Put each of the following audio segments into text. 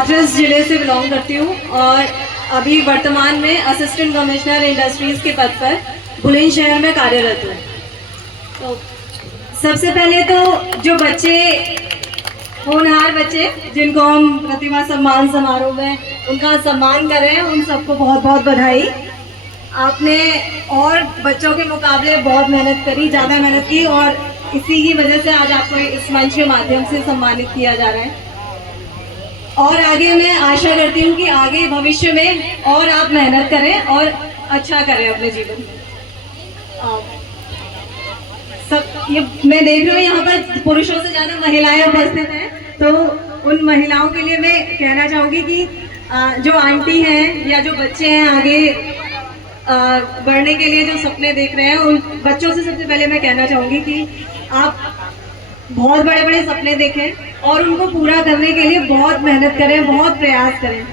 हाथरस जिले से बिलोंग करती हूँ और अभी वर्तमान में असिस्टेंट कमिश्नर इंडस्ट्रीज के पद पर बुलंदशहर में कार्यरत हूँ। तो सबसे पहले तो जो बच्चे, होनहार बच्चे जिनको हम प्रतिभा सम्मान समारोह में उनका सम्मान कर रहे हैं, उन सबको बहुत बहुत बधाई। आपने और बच्चों के मुकाबले बहुत मेहनत करी, ज़्यादा मेहनत की और इसी की वजह से आज आपको इस मंच के माध्यम से सम्मानित किया जा रहा है। और आगे मैं आशा करती हूँ कि आगे भविष्य में और आप मेहनत करें और अच्छा करें अपने जीवन में। सब ये मैं देख रही हूँ यहाँ पर पुरुषों से ज़्यादा महिलाएं उपस्थित हैं, तो उन महिलाओं के लिए मैं कहना चाहूँगी कि जो आंटी हैं या जो बच्चे हैं आगे बढ़ने के लिए जो सपने देख रहे हैं, उन बच्चों से सबसे पहले मैं कहना चाहूँगी कि आप बहुत बड़े बड़े सपने देखें और उनको पूरा करने के लिए बहुत मेहनत करें, बहुत प्रयास करें।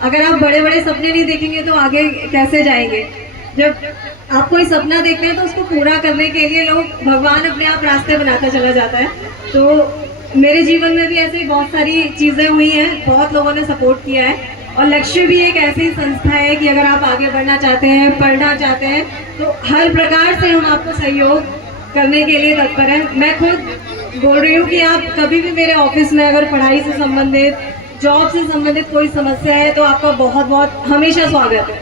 अगर आप बड़े बड़े सपने नहीं देखेंगे तो आगे कैसे जाएंगे? जब आप कोई सपना देखते हैं तो उसको पूरा करने के लिए लोग, भगवान अपने आप रास्ते बनाता चला जाता है। तो मेरे जीवन में भी ऐसी बहुत सारी चीज़ें हुई हैं, बहुत लोगों ने सपोर्ट किया है। और लक्ष्य भी एक ऐसी संस्था है कि अगर आप आगे बढ़ना चाहते हैं, पढ़ना चाहते हैं, तो हर प्रकार से हम आपको सहयोग करने के लिए तत्पर हैं। मैं खुद बोल रही हूँ कि आप कभी भी मेरे ऑफिस में अगर पढ़ाई से संबंधित, जॉब से संबंधित कोई समस्या है तो आपका बहुत बहुत हमेशा स्वागत है।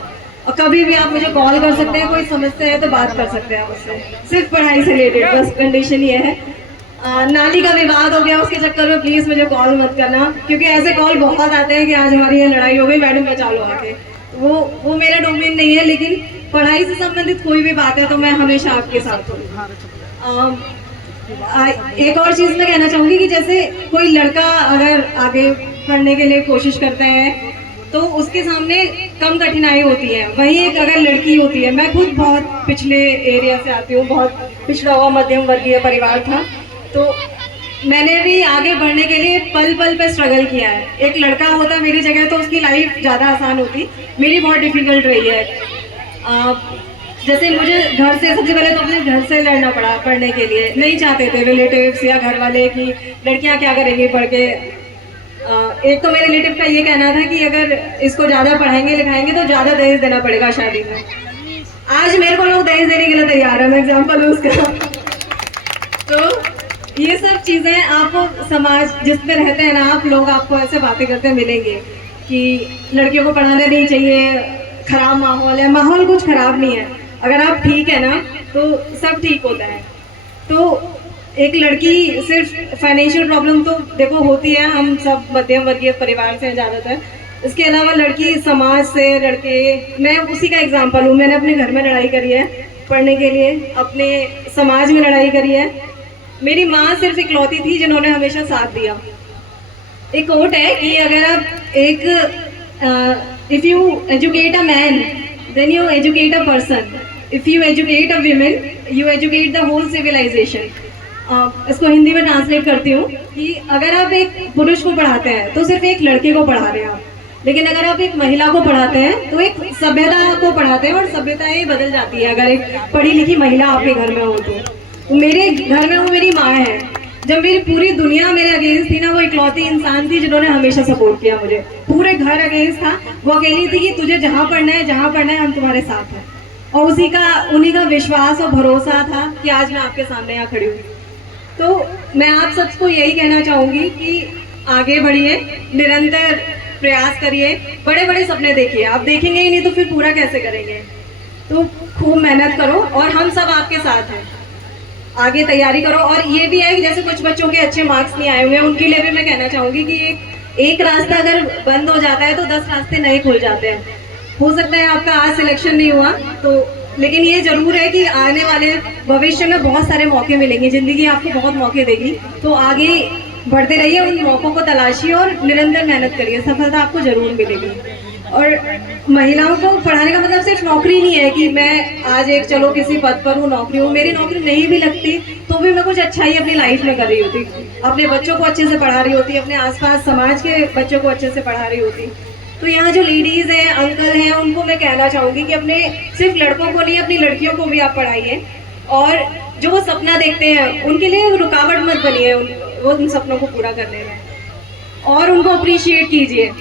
और कभी भी आप मुझे कॉल कर सकते हैं, कोई समस्या है तो बात कर सकते हैं मुझसे, सिर्फ पढ़ाई से रिलेटेड। बस कंडीशन ये है, नाली का विवाद हो गया उसके चक्कर में प्लीज़ मुझे कॉल मत करना, क्योंकि ऐसे कॉल बहुत आते हैं कि आज हमारी यहाँ लड़ाई हो गई, मैडम बचा लो आके। वो मेरा डोमेन नहीं है, लेकिन पढ़ाई से संबंधित कोई भी बात है तो मैं हमेशा आपके साथ हूँ। एक और चीज़ मैं कहना चाहूँगी कि जैसे कोई लड़का अगर आगे पढ़ने के लिए कोशिश करते हैं तो उसके सामने कम कठिनाई होती है, वहीं एक अगर लड़की होती है, मैं खुद बहुत पिछले एरिया से आती हूँ, बहुत पिछड़ा हुआ मध्यम वर्गीय परिवार था, तो मैंने भी आगे बढ़ने के लिए पल पल पे स्ट्रगल किया है। एक लड़का होता मेरी जगह तो उसकी लाइफ ज़्यादा आसान होती, मेरी बहुत डिफिकल्ट रही है। जैसे मुझे घर से, सबसे पहले तो अपने घर से लड़ना पड़ा पढ़ने के लिए। नहीं चाहते थे रिलेटिव्स या घर वाले कि लड़कियां क्या करेंगी पढ़ के। एक तो मेरे रिलेटिव का ये कहना था कि अगर इसको ज़्यादा पढ़ाएंगे लिखाएंगे तो ज़्यादा दहेज देना पड़ेगा शादी में। आज मेरे को लोग दहेज देने के लिए तैयार है, मैं एग्जाम्पल हूँ उसका। तो ये सब चीज़ें आपको समाज जिसमें रहते हैं ना आप लोग, आपको ऐसे बातें करते मिलेंगे कि लड़कियों को पढ़ाना नहीं चाहिए, खराब माहौल है। माहौल कुछ खराब नहीं है, अगर आप ठीक है ना तो सब ठीक होता है। तो एक लड़की सिर्फ फाइनेंशियल प्रॉब्लम तो देखो होती है, हम सब मध्यम वर्गीय परिवार से हैं ज़्यादातर। इसके अलावा लड़की समाज से, लड़के, मैं उसी का एग्जांपल हूँ। मैंने अपने घर में लड़ाई करी है पढ़ने के लिए, अपने समाज में लड़ाई करी है। मेरी माँ सिर्फ इकलौती थी जिन्होंने हमेशा साथ दिया। एक कोट है कि अगर आप if you educate a man then you educate a person, if you educate a woman you educate the whole civilization। इसको हिंदी में ट्रांसलेट करती हूँ कि अगर आप एक पुरुष को पढ़ाते हैं तो सिर्फ एक लड़के को पढ़ा रहे हैं आप, लेकिन अगर आप एक महिला को पढ़ाते हैं तो एक सभ्यता को पढ़ाते हैं, और सभ्यताएं बदल जाती है अगर एक पढ़ी लिखी महिला आपके घर में हो तो। मेरे घर में वो मेरी माँ है, जब मेरी पूरी दुनिया मेरे अगेंस्ट थी ना, वो इकलौती इंसान थी जिन्होंने हमेशा सपोर्ट किया मुझे। पूरे घर अगेंस्ट था, वो अकेली थी कि तुझे जहाँ पढ़ना है जहाँ पढ़ना है हम तुम्हारे साथ हैं। और उन्हीं का विश्वास और भरोसा था कि आज मैं आपके सामने यहाँ खड़ी हूँ। तो मैं आप सबको यही कहना चाहूँगी कि आगे बढ़िए, निरंतर प्रयास करिए, बड़े बड़े सपने देखिए। आप देखेंगे ही नहीं तो फिर पूरा कैसे करेंगे? तो खूब मेहनत करो और हम सब आपके साथ हैं, आगे तैयारी करो। और ये भी है कि जैसे कुछ बच्चों के अच्छे मार्क्स नहीं आए हुए हैं, उनके लिए भी मैं कहना चाहूँगी कि एक रास्ता अगर बंद हो जाता है तो 10 रास्ते नए खुल जाते हैं। हो सकता है आपका आज सिलेक्शन नहीं हुआ तो, लेकिन ये जरूर है कि आने वाले भविष्य में बहुत सारे मौके मिलेंगे, ज़िंदगी आपको बहुत मौके देगी। तो आगे बढ़ते रहिए, उन मौक़ों को तलाशिए और निरंतर मेहनत करिए, सफलता आपको जरूर मिलेगी। और महिलाओं को पढ़ाने का मतलब सिर्फ नौकरी नहीं है कि मैं आज एक चलो किसी पद पर हूँ, नौकरी हूँ। मेरी नौकरी नहीं भी लगती तो भी मैं कुछ अच्छा ही अपनी लाइफ में कर रही होती, अपने बच्चों को अच्छे से पढ़ा रही होती, अपने आसपास समाज के बच्चों को अच्छे से पढ़ा रही होती। तो यहाँ जो लेडीज़ हैं, अंकल हैं, उनको मैं कहना चाहूँगी कि अपने सिर्फ लड़कों को नहीं, अपनी लड़कियों को भी आप पढ़ाइए। और जो वो सपना देखते हैं उनके लिए रुकावट मत बनिए, वो उन सपनों को पूरा करने में। और उनको अप्रिशिएट कीजिए।